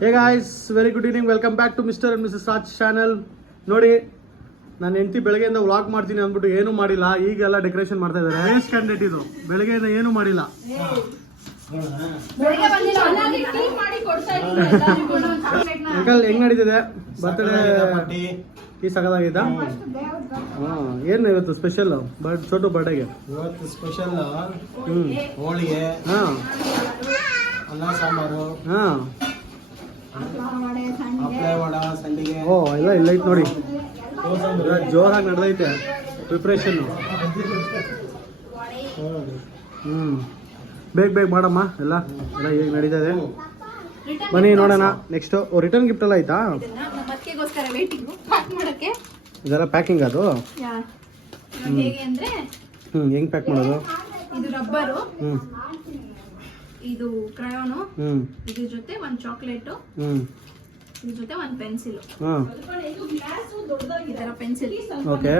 Hey guys, very good evening. Welcome back to Mr and Mrs Raj channel. ನೋಡಿ, ನಾನು ಹೆಂಡತಿ ಬೆಳಗ್ಗೆಯಿಂದ ವ್ಲಾಗ್ ಮಾಡ್ತೀನಿ ಅಂದ್ಬಿಟ್ಟು ಏನೂ ಮಾಡಿಲ್ಲ. ಈಗೆಲ್ಲ ಡೆಕೋರೇಷನ್ ಮಾಡ್ತಾ ಇದ್ದಾರೆ. ರೇಸ್ ಕ್ಯಾಂಡಿಡೇಟ್ ಇದು, ಬೆಳಗ್ಗೆಯಿಂದ ಏನೂ ಮಾಡಿಲ್ಲ. ಅಂಕಲ್ ಹೆಂಗ್ ನಡೀತಿದೆ ಬರ್ತ್ಡೇ? ಈ ಸಗದಾಗಿದ್ದ? ಏನು ಇವತ್ತು ಸ್ಪೆಷಲ್ ಚೋಟು ಬರ್ಡೇಗೆ? ಇವತ್ತು ಸ್ಪೆಷಲ್ ಹೋಳಿಗೆ, ಅನ್ನ ಸಾಂಬಾರು, ಹಪ್ಪಳ ವಡ, ಸಂಡಿಗೆ. ಓ ಇಲ್ಲ ಇಲ್ಲ ಐತೆ ನೋಡಿ, ಜೋರಾಗಿ ನಡೆದೈತೆ ಪ್ರಿಪ್ರೇಷನ್. ಬೇಗ ಬೇಗ ಮಾಡಮ್ಮ ಎಲ್ಲ ಎಲ್ಲ ಈಗ ನಡೀತಾ ಇದೆ. ಬನ್ನಿ ನೋಡೋಣ. ನೆಕ್ಸ್ಟ್ ರಿಟರ್ನ್ ಗಿಫ್ಟ್ ಎಲ್ಲ ಆಯ್ತಾ? ಇದೆಲ್ಲ ಪ್ಯಾಕಿಂಗ್ ಅದು? ಹೆಂಗ್ ಪ್ಯಾಕ್ ಮಾಡೋದು? ಇದು ರಬ್ಬರು, ಇದು ಕ್ರಯೋನು, ಇದ್ರ ಜೊತೆ ಒಂದು ಚಾಕ್ಲೇಟ್, ಇದ್ರ ಜೊತೆ ಒಂದು ಪೆನ್ಸಿಲ್. ಈ ತರ ಪೆನ್ಸಿಲ್. ಓಕೆ,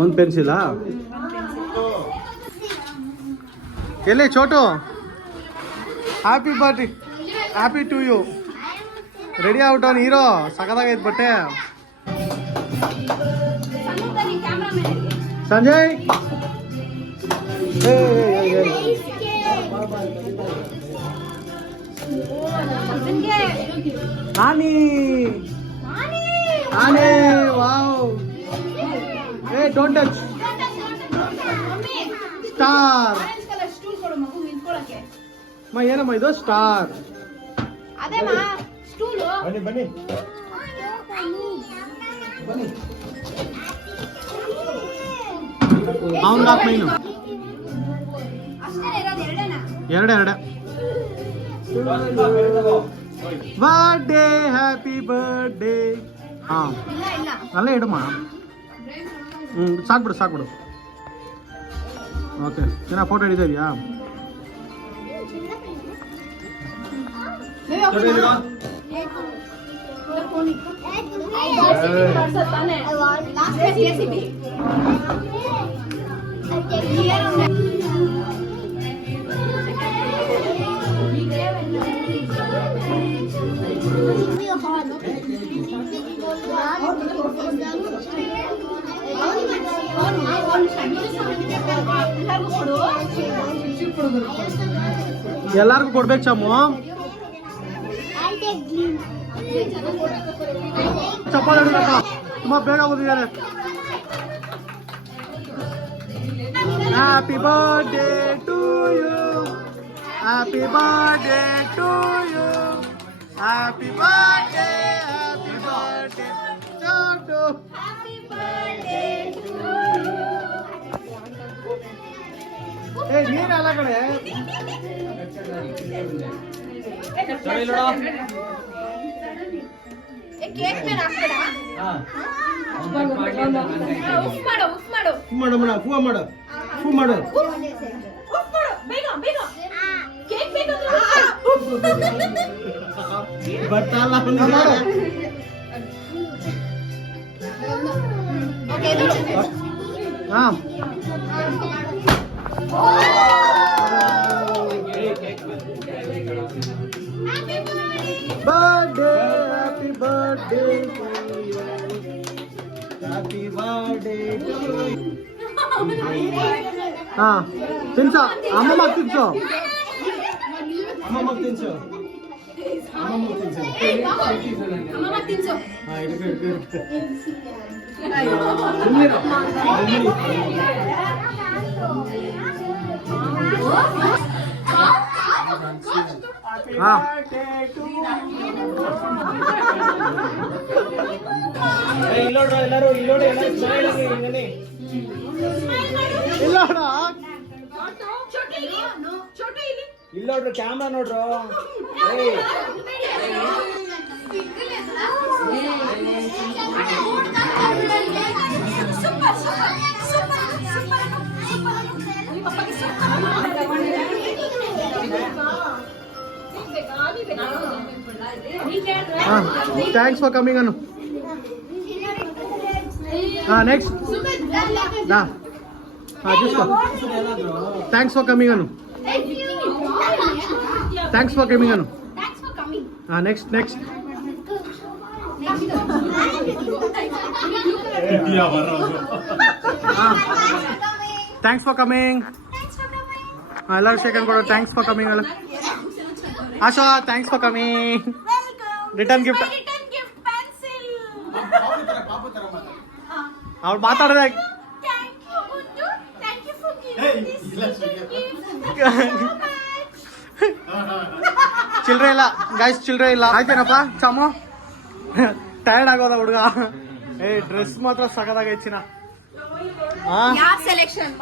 ಒಂದು ಪೆನ್ಸಿಲಾ? ಎಲ್ಲಿ Chotu? Happy birthday, happy to you. Ready ಆಗ್ಬಿಟ್ಟವನು ಹೀರೋ, ಸಖತ್ತಾಗೈತೆ ಬಟ್ಟೆ. ಸಂಜಯ್ ಆನಿ ಆನೆ, ವಾವ್. ಏ ಡೋಂಟ್ ಟಚ್. ಸ್ಟಾರ್. ಏನಮ್ಮ ಇದು? ಸ್ಟಾರ್. ಬನ್ನಿ ಬನ್ನಿ ಅವನ್ ಹಾಕ್ ಮೈನು. ಎರಡೇ. Birthday, happy birthday. ಹಾ ಅಲ್ಲೇ ಇಡಮ್ಮ. ಸಾಕ್ಬಿಡು. ಓಕೆ, ಚೆನ್ನಾಗಿ ಫೋಟೋ ಹಿಡಿತಾ ಎಲ್ಲಾರ್ಗು ಕೊಡ್ಬೇಕು ಚಮ್ಮು. ಚಪ್ಪಾಳೆ ಹಿಡಿದಪ್ಪ, ತುಂಬಾ ಬೇಗ ಓದಿದ್ದಾರೆ. Happy birthday to you, happy birthday to you, happy birthday Chotu. ಏ ನೀನಲ್ಲ ಕಡೆ. Birthday, happy birthday to you, happy birthday to you. ತಿನ್ಸೋ ಅಮ್ಮಮ್ಮ ತಿನ್ಸೋ. ಇಲ್ಲ ನೋಡ್ರಿ, ಕ್ಯಾಮ್ರಾ ನೋಡ್ರು. ಥ್ಯಾಂಕ್ಸ್ ಫಾರ್ ಕಮಿಂಗ್ ಅನ್ನು. ನೆಕ್ಸ್ಟ್ ಥ್ಯಾಂಕ್ಸ್ ಫಾರ್ ಕಮಿಂಗ್ ಅನ್ನು. ಥ್ಯಾಂಕ್ಸ್ ಫಾರ್ ಕಮಿಂಗ್ ಅನ್ನು. Next next thanks for coming. ಎಲ್ಲರೂ ಶೇಖರ್ ಕೊಡೋ ಥ್ಯಾಂಕ್ಸ್ ಫಾರ್ ಕಮಿಂಗ್ ಅಲ್ಲ. Asha thanks for coming. Return gift ಅವ್ರು ಮಾತಾಡಿದ್ರೆ ಚಿಲ್ಡ್ರೆ ಇಲ್ಲ ಗಾಯ್ಸ್, ಚಿಲ್ಡ್ರೆ ಇಲ್ಲ. ಆಯ್ತೇನಪ್ಪ ಚಾಮು? ಟಯರ್ಡ್ ಆಗೋದ ಹುಡುಗ. ಡ್ರೆಸ್ ಮಾತ್ರ ಸಗದಾಗೈತಿನ. ಯಾರ್ ಸೆಲೆಕ್ಷನ್